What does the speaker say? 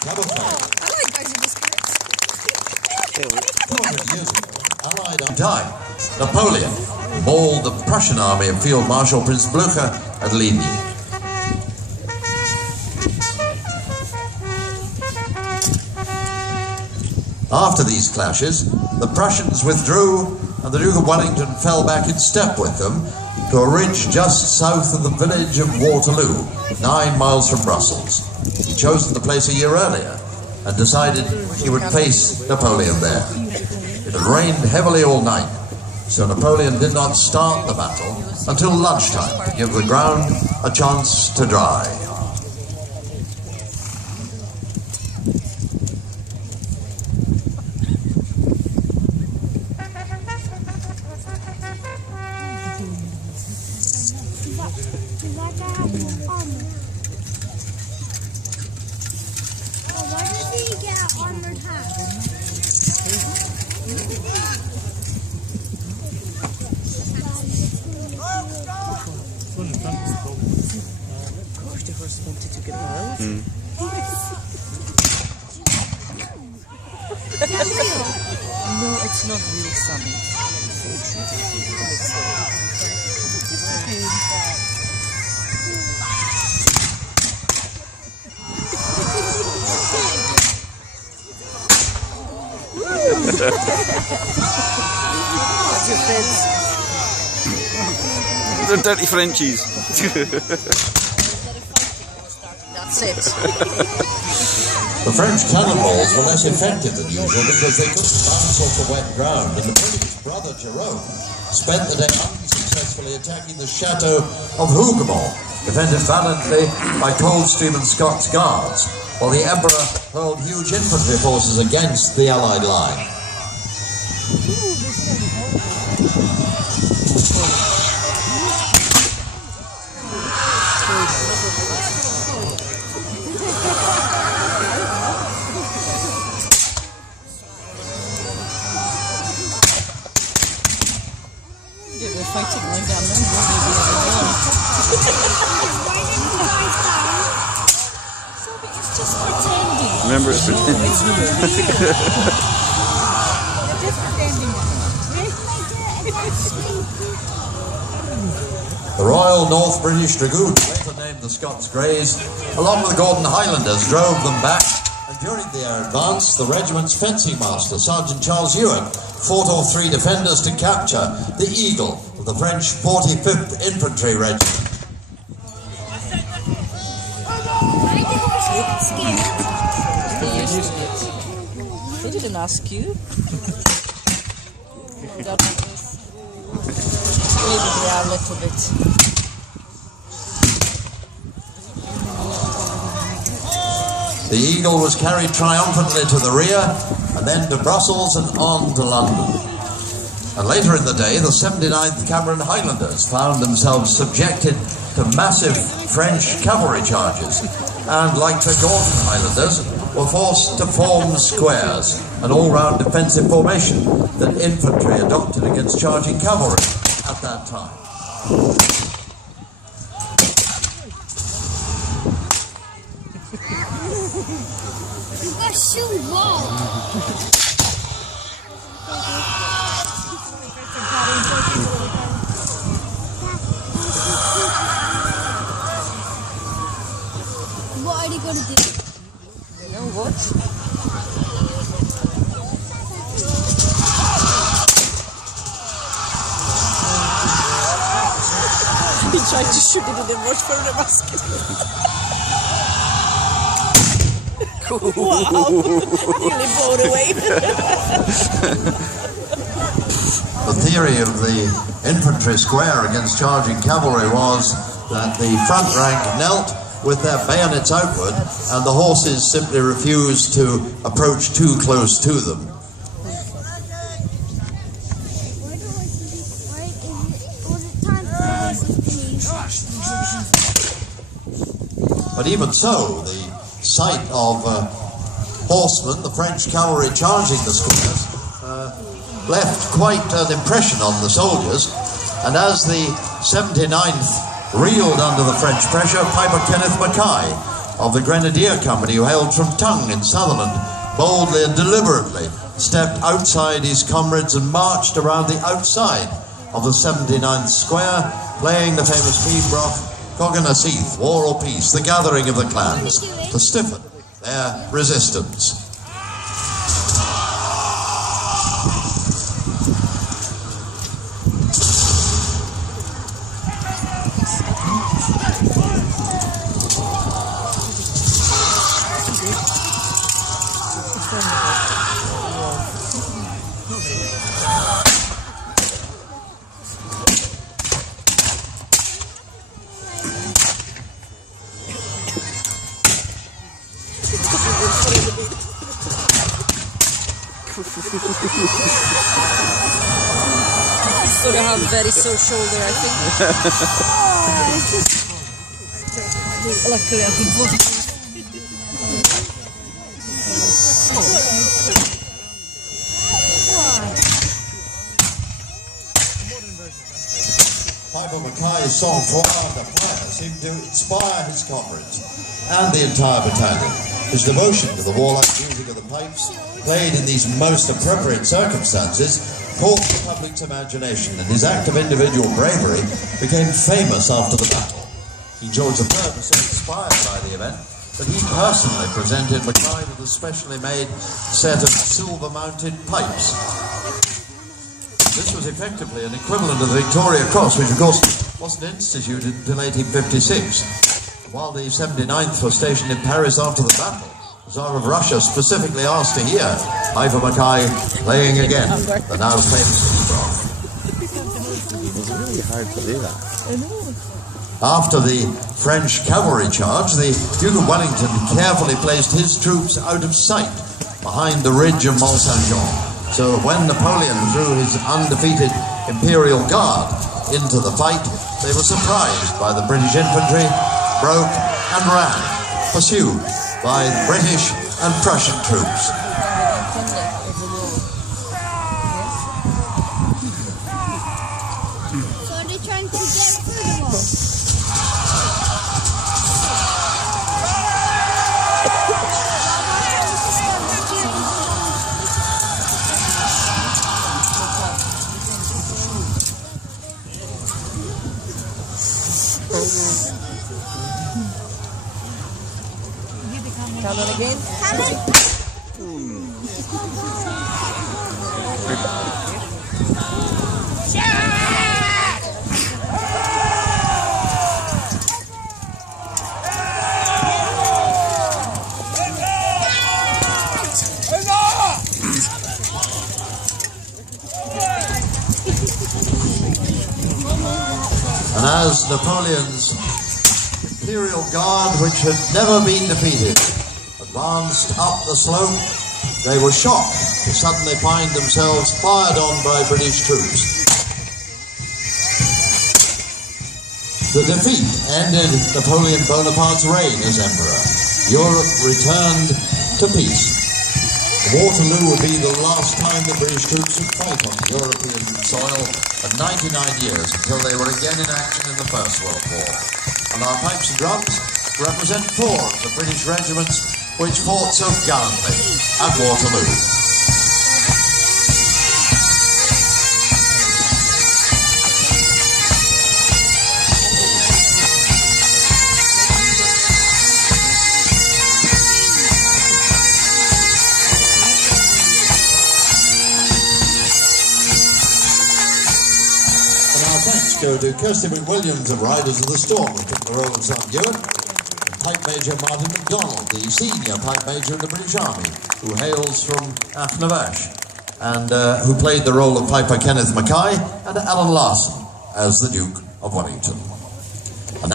I like Bicycle Spirits. 200 years ago, Allied died. Napoleon mauled the Prussian army of Field Marshal Prince Blücher at Ligny. After these clashes, the Prussians withdrew and the Duke of Wellington fell back in step with them to a ridge just south of the village of Waterloo, 9 miles from Brussels. He'd chosen the place a year earlier and decided he would face Napoleon there. It had rained heavily all night, so Napoleon did not start the battle until lunchtime to give the ground a chance to dry. No, it's not real salmon. That's your fence. They're dirty Frenchies. That's it. The French cannonballs were less effective than usual because they couldn't bounce off the wet ground, and the British brother Jerome spent the day unsuccessfully attacking the chateau of Hougoumont, defended valiantly by Coldstream and Scots guards, while the Emperor hurled huge infantry forces against the Allied line. Fighting like that, it's just pretending. Remember, it's pretending. It's real. They're just pretending. The Royal North British Dragoons, later named the Scots Greys, along with the Gordon Highlanders, drove them back, and during their advance, the regiment's fencing master, Sergeant Charles Ewart, fought off 3 defenders to capture the Eagle of the French 45th Infantry Regiment. They didn't ask you. That was maybe they are a little bit. The Eagle was carried triumphantly to the rear, and then to Brussels and on to London. And later in the day, the 79th Cameron Highlanders found themselves subjected to massive French cavalry charges, and like the Gordon Highlanders, were forced to form squares, an all-round defensive formation that infantry adopted against charging cavalry at that time. What are you going to do? You know what? He tried to shoot it and then watch for the basket. Wow! Nearly blown away. The theory of the infantry square against charging cavalry was that the front rank knelt with their bayonets outward, and the horses simply refused to approach too close to them. But even so, the sight of horsemen, the French cavalry charging the squares, left quite an impression on the soldiers, and as the 79th reeled under the French pressure, Piper Kenneth Mackay of the Grenadier Company, who hailed from Tongue in Sutherland, boldly and deliberately stepped outside his comrades and marched around the outside of the 79th Square, playing the famous pibroch, Coganaseath, War or Peace, the gathering of the clans, to stiffen their resistance. So they have very sore shoulder, I think. Luckily, I think one. Piper Mackay's song "For Under Fire" seemed to inspire his comrades and the entire battalion. His devotion to the warlike music of the pipes, played in these most appropriate circumstances, caught the public's imagination, and his act of individual bravery became famous after the battle. King George III was so inspired by the event that he personally presented Mackay with a specially made set of silver-mounted pipes. This was effectively an equivalent of the Victoria Cross, which of course wasn't instituted until 1856. While the 79th were stationed in Paris after the battle, the Tsar of Russia specifically asked to hear Piper Mackay playing again the now famous pibroch. It's really hard to do that. After the French cavalry charge, the Duke of Wellington carefully placed his troops out of sight behind the ridge of Mont Saint-Jean. So when Napoleon threw his undefeated Imperial Guard into the fight, they were surprised by the British infantry, broke and ran, pursued by British and Prussian troops. So are they trying to get through the wall? Cannon again. And as Napoleon's Imperial Guard, which had never been defeated, advanced up the slope, they were shocked to suddenly find themselves fired on by British troops. The defeat ended Napoleon Bonaparte's reign as emperor. Europe returned to peace. Waterloo would be the last time the British troops would fight on European soil for 99 years, until they were again in action in the First World War. And our pipes and drums represent 4 of the British regiments which fought so gallantly at Waterloo. And our thanks go to Kirsty McWilliams of Riders of the Storm, who took the role of Sam Ewan, and Pipe Major Martin MacDonald, the senior Pipe Major in the British Army, who hails from Affnavash, and who played the role of Piper Kenneth Mackay, and Alan Larson as the Duke of Wellington.